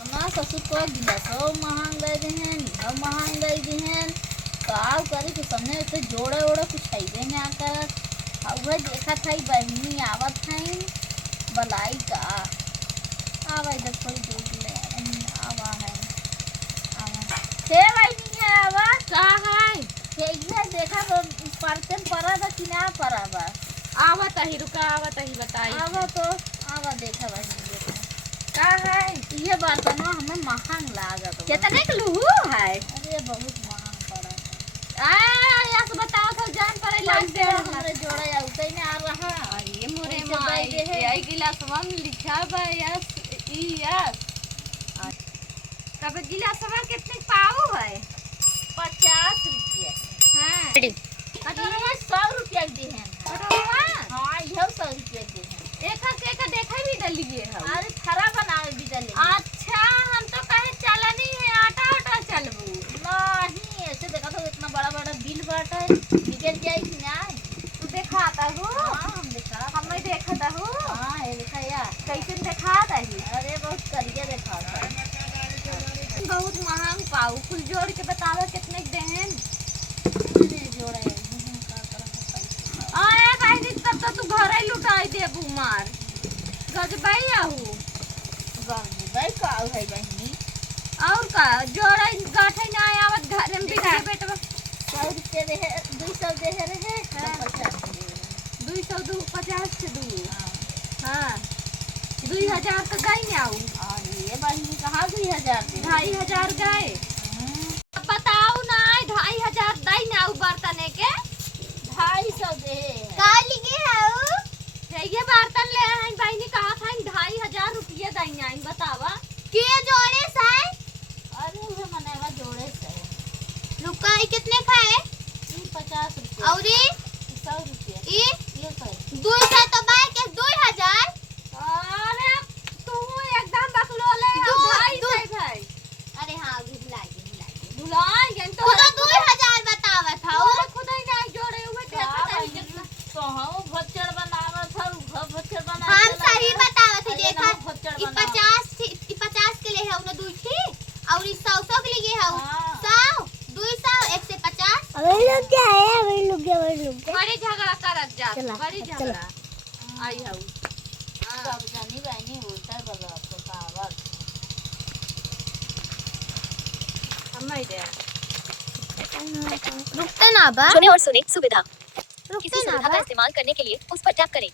हमार ससुर को गिलासो महंगाई देहन हम महंगाई देहन काव करे के सामने तो जोड़ा ओड़ा कुछ है ना कर अब देखा था बहनी आवत है बलाई का आवा इधर थोड़ी दूर ले आवा है आवा हे बहनी है आवा का है ये देखा तो परचन परा था कि ना परा बा आवत ही रुका आवत ही बताई आवा तो आवा देखा बहनी देखा का है ये बर्तन हमें महंग लागत कितने के लूहू है अरे बहुत महंग पड़ा है आ यस बताओ तो जान पर लाग दे हमारे जोड़ा या उतई में आ रहा अरे मोरे उनसे माई बाई दे है। यही गिलासवा में लिखा बा यस ई यस तब गिलासवा कितने पाऊ है 50 रुपया हां कटोरा 100 रुपया दे हैं कटोरवा हाँ यह 100 रुपया दे हैं एक देखा भी डलिए है अरे खरा बनावे भी डले अच्छा हम तो कहे चलनी है आटा आटा चलबू नहीं ऐसे देखा तो इतना बड़ा बड़ा बिल बाटा है बिगड़ जाए कि ना तू दिखाता हो हाँ हम देखा हमें देखता हो हाँ ये देखा यार कैसे दिखाता ही अरे बहुत करिए देखा था बहुत महंग पाऊ कुल जोड़ के बतावा कितने के देहन अरे जोड़ा है का करा आए बहनी तब तो तू घर ही लुटाई दे बुमार गजबाई आहू भाई का है बहनी और का जोड़ा गाठे ना आवत घर में बिका बेटवा 100 रुपया दे है 200 दे है रहे 50 दे 250 से दू हाँ हां 2000 तो गई ना आऊ और ये बहनी कहाँ 2000 दे 2500 गए बताओ ना 2500 दई ना आऊ बर्तन के 250 दे का लिखे है ये बर्तन ले हैं बहनी कहा था 2500 रुपये दई आई बतावा के जोड़े साई अरे वो मनेवा जोड़े से रुका ई कितने खाए ये 50 रुपया और ये 100 रुपया ई ये पर 200 तो बाय के 2000 अरे तू एकदम बकलोले ढाई सही भाई अरे हां भुलाएंगे तो खुद 2000 बतावा था और खुद ही नहीं जोड़े हुए थे पता ही तो हम भच्चर बनावा था घर भच्चर बना हम सही बतावा थे देखा भच्चर ई 50 के लिए है उन दुई थी और ई 100 के लिए है हाँ 100 200 150 अबे लोग क्या है अबे लोग क्या बड़ी झगड़ा करत जा चला, बड़ी चला। झगड़ा आई हूं सब जानी बहनी उल्टा बगा तो कहावत हमें दे रुकते ना बा सुने और सुने सुविधा किसी रुकते ना सुविधा का बा इस्तेमाल करने के लिए उस पर टैप करें।